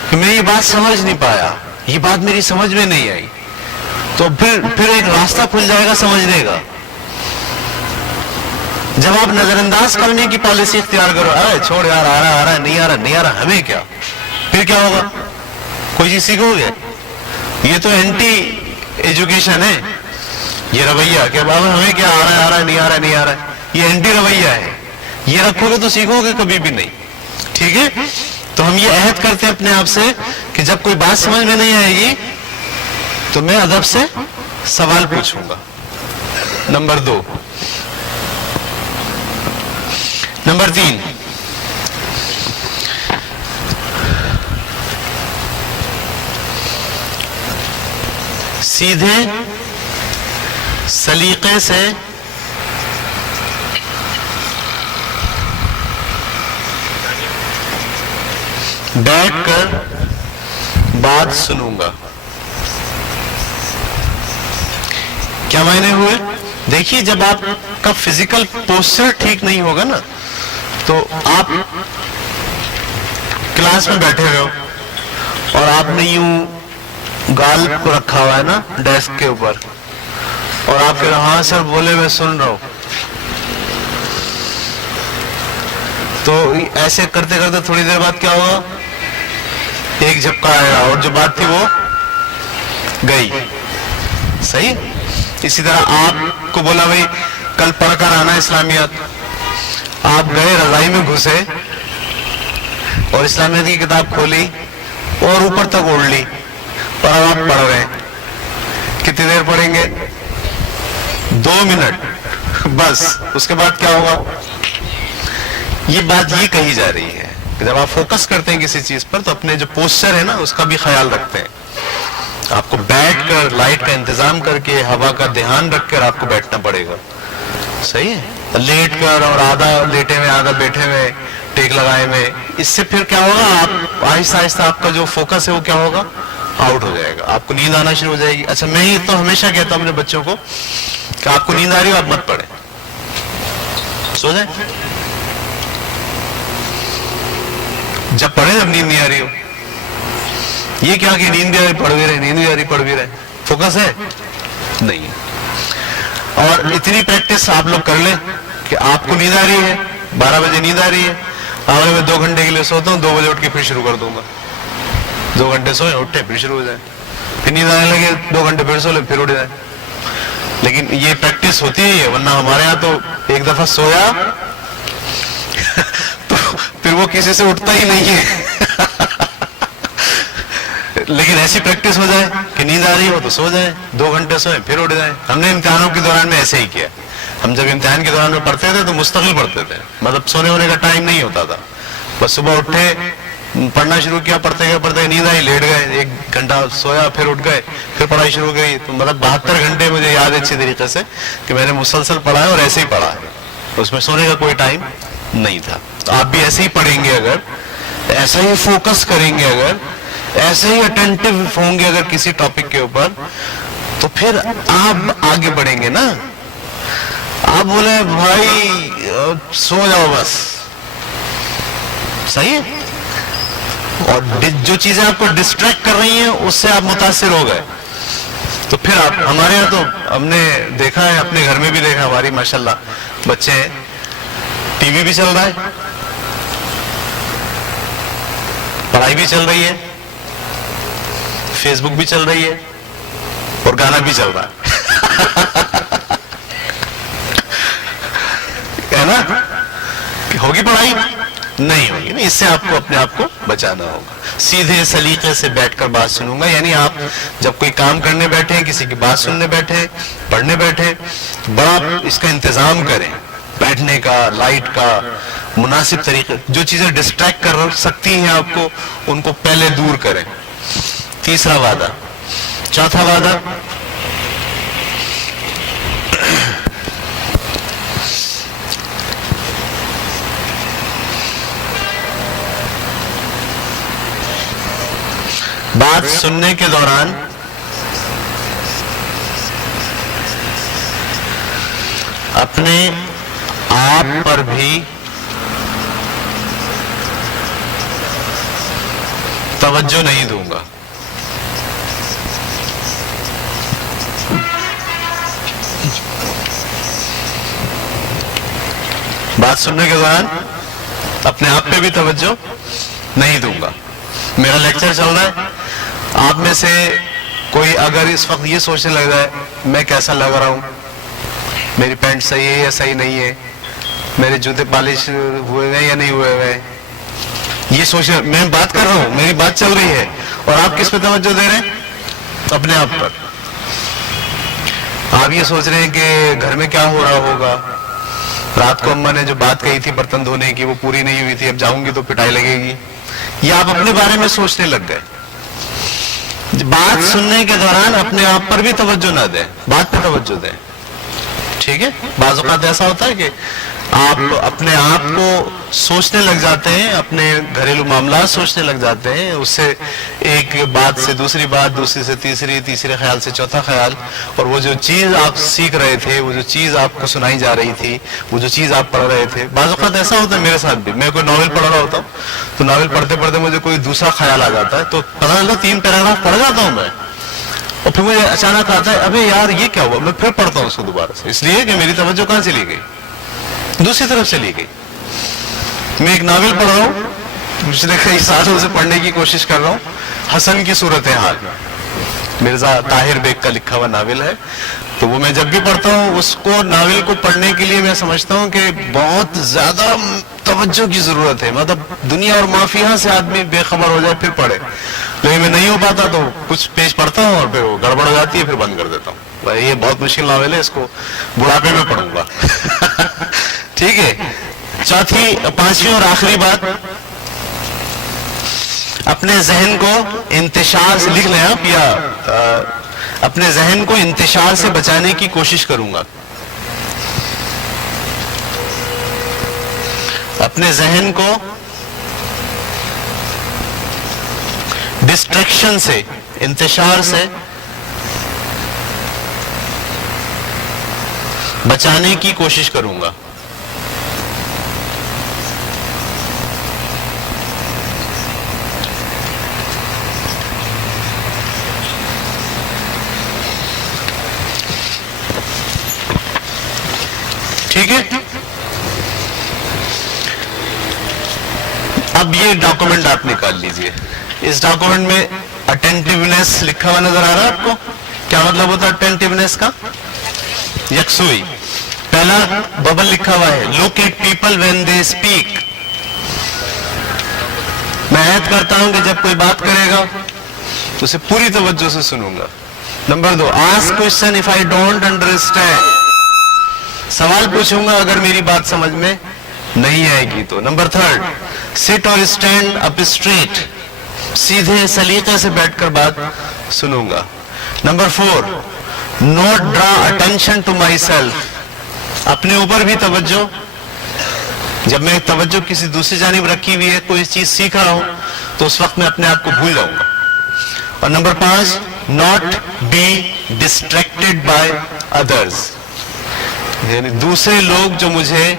کہ میں یہ بات سمجھ نہیں پایا, یہ بات میری سمجھ میں نہیں آئی, تو پھر ایک راستہ کھل جائے گا سمجھنے کا. جب آپ نظر انداز کرنے کی پالیسی اختیار کرو, ارے چھوڑ یار, آ رہا ہے نہیں آ رہا نہیں آ رہا, ہمیں کیا, پھر کیا ہوگا؟ کوئی چیز سیکھو گے؟ یہ تو اینٹی ایجوکیشن ہے یہ رویہ کہ بابا ہمیں کیا, آ رہا ہے نہیں آ رہا نہیں آ رہا ہے, یہ اینٹی رویہ ہے. یہ رکھو گے تو سیکھو گے کبھی بھی نہیں. ٹھیک ہے, تو ہم یہ عہد کرتے ہیں اپنے آپ سے کہ جب کوئی بات سمجھ میں نہیں آئے گی تو میں ادب سے سوال پوچھوں گا. نمبر 2. نمبر 3, سیدھے سلیقے سے بیٹھ کر بات سنوں گا. کیا معنی ہوئے؟ دیکھیے جب آپ کا فزیکل پوسچر ٹھیک نہیں ہوگا نا, تو آپ کلاس میں بیٹھے ہوئے ہو اور آپ نے یوں گال کو رکھا ہوا ہے نا ڈیسک کے اوپر, اور آپ کہہ رہے ہاں سر بولے میں سن رہا ہوں, تو ایسے کرتے کرتے تھوڑی دیر بعد کیا ہوگا؟ ایک جھپکا آیا اور جو بات تھی وہ گئی. صحیح. اسی طرح آپ کو بولا بھائی کل پڑھ کر آنا اسلامیات, آپ گئے رضائی میں گھسے اور اسلامیات کی کتاب کھولی اور اوپر تک اوڑھ لی, اور اب آپ پڑھ رہے ہیں. کتنی دیر پڑھیں گے؟ 2 منٹ بس. اس کے بعد کیا ہوگا؟ یہ بات یہ کہی جا رہی ہے کہ جب آپ فوکس کرتے ہیں کسی چیز پر تو اپنے جو پوسچر ہے نا اس کا بھی خیال رکھتے ہیں. آپ کو بیٹھ کر لائٹ کا انتظام کر کے ہوا کا دھیان رکھ کر آپ کو بیٹھنا پڑے گا. صحیح ہے. لیٹ کر اور آدھا لیٹے ہوئے آدھا بیٹھے ہوئے ٹیک لگائے ہوئے, اس سے پھر کیا ہوگا؟ آپ آہستہ آہستہ آپ کا جو فوکس ہے وہ کیا ہوگا؟ آؤٹ ہو جائے گا. آپ کو نیند آنا شروع ہو جائے گی. اچھا میں یہ تو ہمیشہ کہتا ہوں اپنے بچوں کو کہ آپ کو نیند آ رہی ہو آپ مت پڑھیں, سو جائیں. جب پڑھیں جب نیند نہیں آ رہی ہو. یہ کیا کہ نیند بھی آ رہی پڑھ بھی رہے, نیند بھی آ رہی پڑھ بھی رہے, فوکس ہے نہیں. اور اتنی پریکٹس آپ لوگ کر لیں کہ آپ کو نیند آ رہی ہے, 12 بجے نیند آ رہی ہے, اگر میں 2 گھنٹے کے لیے سوتا ہوں 2 بجے اٹھ کے پھر شروع کر دوں گا. 2 گھنٹے سوئے اٹھے پھر شروع ہو جائے, پھر نیند آنے لگے 2 گھنٹے پھر سو لے پھر اٹھ جائے. لیکن یہ پریکٹس ہوتی ہے, ورنہ ہمارے یہاں تو ایک دفعہ سویا تو پھر وہ کسی سے اٹھتا ہی نہیں ہے. لیکن ایسی پریکٹس ہو جائے کہ نیند آ رہی ہو تو سو جائیں, 2 گھنٹے سوئیں پھر اٹھ جائیں. ہم نے امتحانوں کے دوران میں ایسے ہی کیا. ہم جب امتحان کے دوران میں پڑھتے تھے تو مستقل پڑھتے تھے, مطلب سونے ہونے کا ٹائم نہیں ہوتا تھا. بس صبح اٹھے پڑھنا شروع کیا, پڑھتے گئے نیند آئی لیٹ گئے, 1 گھنٹہ سویا پھر اٹھ گئے پھر پڑھائی شروع ہو گئی. تو مطلب 72 گھنٹے مجھے یاد ہے اچھی طریقے سے کہ میں نے مسلسل پڑھا ہے اور ایسے ہی پڑھا ہے, اس میں سونے کا کوئی ٹائم نہیں تھا. تو آپ بھی ایسے ہی پڑھیں گے, اگر ایسا ہی فوکس کریں گے, اگر ایسے ہی اٹینٹو ہوں گے اگر کسی ٹاپک کے اوپر, تو پھر آپ آگے بڑھیں گے نا. آپ بولے بھائی سو جاؤ بس, صحیح ہے. اور جو چیزیں آپ کو ڈسٹریکٹ کر رہی ہیں اس سے آپ متاثر ہو گئے تو پھر آپ, ہمارے یہاں تو ہم نے دیکھا ہے, اپنے گھر میں بھی دیکھا, ہماری ماشاءاللہ بچے ہیں, ٹی وی بھی چل رہا ہے پڑھائی بھی چل رہی ہے, فیس بک بھی چل رہی ہے, اور گانا بھی چل رہا ہے نا. ہوگی پڑھائی؟ نہیں ہوگی. نہیں, اس سے آپ کو اپنے آپ کو بچانا ہوگا. سیدھے سلیقے سے بیٹھ کر بات سنوں گا, یعنی آپ جب کوئی کام کرنے بیٹھے, کسی کی بات سننے بیٹھے, پڑھنے بیٹھے, بڑا اس کا انتظام کریں, بیٹھنے کا, لائٹ کا, مناسب طریقے. جو چیزیں ڈسٹریکٹ کر سکتی ہیں آپ کو, ان کو پہلے دور کریں. تیسرا وعدہ. چوتھا وعدہ, بات سننے کے دوران اپنے آپ پر بھی توجہ نہیں دوں گا. بات سننے کے دوران اپنے آپ پہ بھی توجہ نہیں دوں گا. میرا لیکچر چل رہا ہے, آپ میں سے کوئی اگر اس وقت یہ سوچنے لگ رہا ہے میں کیسا لگ رہا ہوں, میری پینٹ صحیح ہے یا صحیح نہیں ہے, میرے جوتے پالش ہوئے ہوئے یا نہیں ہوئے ہوئے, یہ سوچ رہے, میں بات کر رہا ہوں, میری بات چل رہی ہے, اور آپ کس پہ توجہ دے رہے ہیں؟ اپنے آپ پر. آپ یہ سوچ رہے ہیں کہ گھر میں کیا ہو رہا ہوگا, رات کو اماں نے جو بات کہی تھی برتن دھونے کی وہ پوری نہیں ہوئی تھی, اب جاؤں گی تو پٹائی لگے گی. یہ آپ اپنے بارے میں سوچنے لگ گئے. بات سننے کے دوران اپنے آپ پر بھی توجہ نہ دیں, بات پہ توجہ دیں. ٹھیک ہے. بعض اوقات ایسا ہوتا ہے کہ آپ اپنے آپ کو سوچنے لگ جاتے ہیں, اپنے گھریلو معاملات سوچنے لگ جاتے ہیں, اس سے ایک بات سے دوسری بات, دوسری سے تیسری, تیسرے خیال سے چوتھا خیال, اور وہ جو چیز آپ سیکھ رہے تھے, وہ جو چیز آپ کو سنائی جا رہی تھی, وہ جو چیز آپ پڑھ رہے تھے. بعض اوقات ایسا ہوتا ہے میرے ساتھ بھی, میں کوئی ناول پڑھ رہا ہوتا ہوں تو ناول پڑھتے پڑھتے مجھے کوئی دوسرا خیال آ جاتا ہے, تو پتہ چلتا 3 پیراگراف پڑھ جاتا ہوں میں, اور پھر مجھے اچانک آتا ہے ابے یار یہ کیا ہوا, میں پھر پڑھتا ہوں اس کو دوبارہ سے, اس لیے کہ میری توجہ کہاں چلی گئی؟ دوسری طرف چلی گئی. میں ایک ناول پڑھ رہا ہوں, پچھلے کئی سالوں سے پڑھنے کی کوشش کر رہا ہوں, حسن کی صورتحال, مرزا طاہر بیگ کا لکھا ہوا ناول ہے. تو وہ میں جب بھی پڑھتا ہوں, اس کو ناول کو پڑھنے کے لیے میں سمجھتا ہوں کہ بہت زیادہ توجہ کی ضرورت ہے, مطلب دنیا اور مافیا سے آدمی بے خبر ہو جائے پھر پڑھے. لیکن میں نہیں ہو پاتا تو کچھ پیج پڑھتا ہوں اور پھر وہ گڑبڑ ہو جاتی ہے, پھر بند کر دیتا ہوں. یہ بہت مشکل ناول ہے, اس کو بڑھاپے میں پڑھوں گا. ٹھیک ہے. پانچویں اور آخری بات, اپنے ذہن کو انتشار سے, لکھ لیں آپ, یا اپنے ذہن کو انتشار سے بچانے کی کوشش کروں گا. اپنے ذہن کو ڈسٹریکشن سے, انتشار سے بچانے کی کوشش کروں گا. ٹھیک ہے. اب یہ ڈاکومنٹ آپ نکال لیجئے. اس ڈاکومنٹ میں اٹینٹیونیس لکھا ہوا نظر آ رہا ہے آپ کو؟ کیا مطلب ہوتا ہے اٹینٹیونیس کا؟ یکسوئی. پہلا ببل لکھا ہوا ہے, look at people when they speak. میں عہد کرتا ہوں کہ جب کوئی بات کرے گا تو اسے پوری توجہ سے سنوں گا. Number 2, ask question if I don't understand. سوال پوچھوں گا اگر میری بات سمجھ میں نہیں آئے گی تو. نمبر 3, سٹ اور اسٹینڈ اپ اسٹریٹ. سیدھے سلیقے سے بیٹھ کر بات سنوں گا. Number 4, not draw attention to myself. اپنے اوپر بھی توجہ, جب میں توجہ کسی دوسری جانب رکھی ہوئی ہے, کوئی چیز سیکھ رہا ہوں تو اس وقت میں اپنے آپ کو بھول جاؤں گا. اور number 5, not be distracted by others. یعنی دوسرے لوگ جو مجھے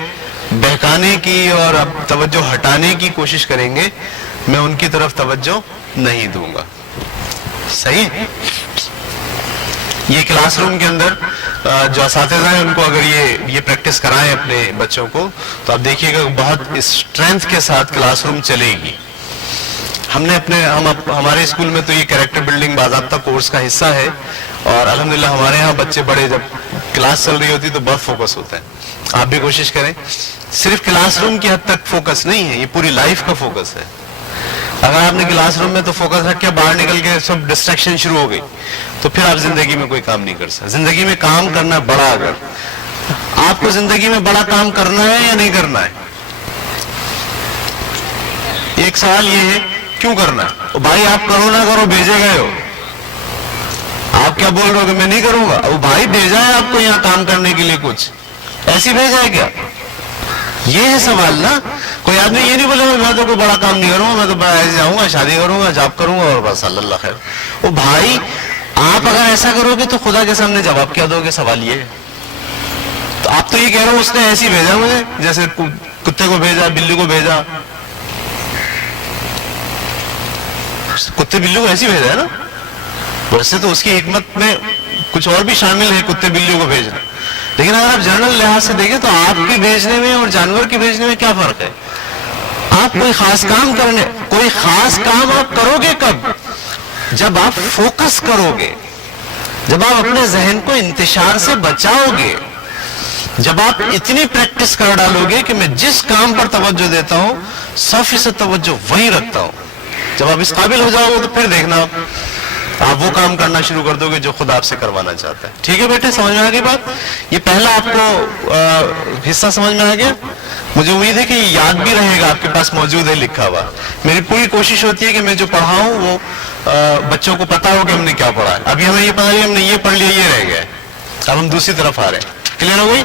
بہکانے کی اور توجہ ہٹانے کی کوشش کریں گے, میں ان کی طرف توجہ نہیں دوں گا. صحیح. یہ کلاس روم کے اندر جو اساتذہ ہیں ان کو اگر یہ پریکٹس کرائیں اپنے بچوں کو, تو آپ دیکھیے گا بہت اسٹرینتھ کے ساتھ کلاس روم چلے گی. ہم نے ہمارے اسکول میں تو یہ کریکٹر بلڈنگ باضابطہ کورس کا حصہ ہے، اور الحمدللہ ہمارے ہاں بچے بڑے جب کلاس چل رہی ہوتی تو بہت فوکس ہوتا ہے۔ آپ بھی کوشش کریں، صرف کلاس روم کی حد تک فوکس نہیں ہے، یہ پوری لائف کا فوکس ہے۔ اگر آپ نے کلاس روم میں تو فوکس رکھ کے باہر نکل کے سب ڈسٹریکشن شروع ہو گئی تو پھر آپ زندگی میں کوئی کام نہیں کر سکتے۔ زندگی میں کام کرنا بڑا، اگر آپ کو زندگی میں بڑا کام کرنا ہے یا نہیں کرنا ہے؟ ایک سوال یہ ہے، کیوں کرنا ہے؟ تو بھائی آپ کرو نہ کرو، بھیجے گئے ہو، آپ کیا بول رہے ہو کہ میں نہیں کروں گا؟ وہ بھائی بھیجا ہے آپ کو یہاں کام کرنے کے لیے، کچھ ایسی بھیجا ہے کیا؟ یہ ہے سوال نا۔ کوئی آدمی یہ نہیں بولے میں تو کوئی بڑا کام نہیں کروں گا، میں تو ایسے جاؤں گا، شادی کروں گا، جاب کروں گا اور بس اللہ خیر۔ وہ بھائی آپ اگر ایسا کرو گے تو خدا کے سامنے جواب کیا دو گے؟ سوال یہ ہے۔ تو آپ تو یہ کہہ رہے ہو اس نے ایسی بھیجا مجھے، جیسے کتے کو بھیجا، بلی کو بھیجا۔ کتے بلی کو ایسی بھیجا ہے نا، ویسے تو اس کی حکمت میں کچھ اور بھی شامل ہے کتے بلیوں کو بھیجنا، لیکن اگر آپ جنرل لحاظ سے دیکھیں تو آپ کے بھیجنے میں اور جانور کے بھیجنے میں کیا فرق ہے؟ آپ کوئی خاص کام آپ کرو گے کب؟ جب آپ فوکس کرو گے، جب آپ اپنے ذہن کو انتشار سے بچاؤ گے، جب آپ اتنی پریکٹس کر ڈالو گے کہ میں جس کام پر توجہ دیتا ہوں 100% توجہ وہیں رکھتا ہوں، جب آپ اس قابل ہو جاؤ گے تو پھر دیکھنا آپ وہ کام کرنا شروع کر دو گے جو خدا آپ سے کروانا چاہتا ہے۔ ٹھیک ہے بیٹے، سمجھ میں آ گئی بات؟ یہ پہلا آپ کو حصہ سمجھ میں آ گیا؟ مجھے امید ہے کہ یہ یاد بھی رہے گا، آپ کے پاس موجود ہے لکھا ہوا۔ میری پوری کوشش ہوتی ہے کہ میں جو پڑھاؤں وہ بچوں کو پتا ہو کہ ہم نے کیا پڑھا ہے۔ ابھی ہمیں یہ پتا نہیں ہم نے یہ پڑھ لیا، یہ رہ گیا ہے، اب ہم دوسری طرف آ رہے ہیں۔ کلیئر ہو گئی؟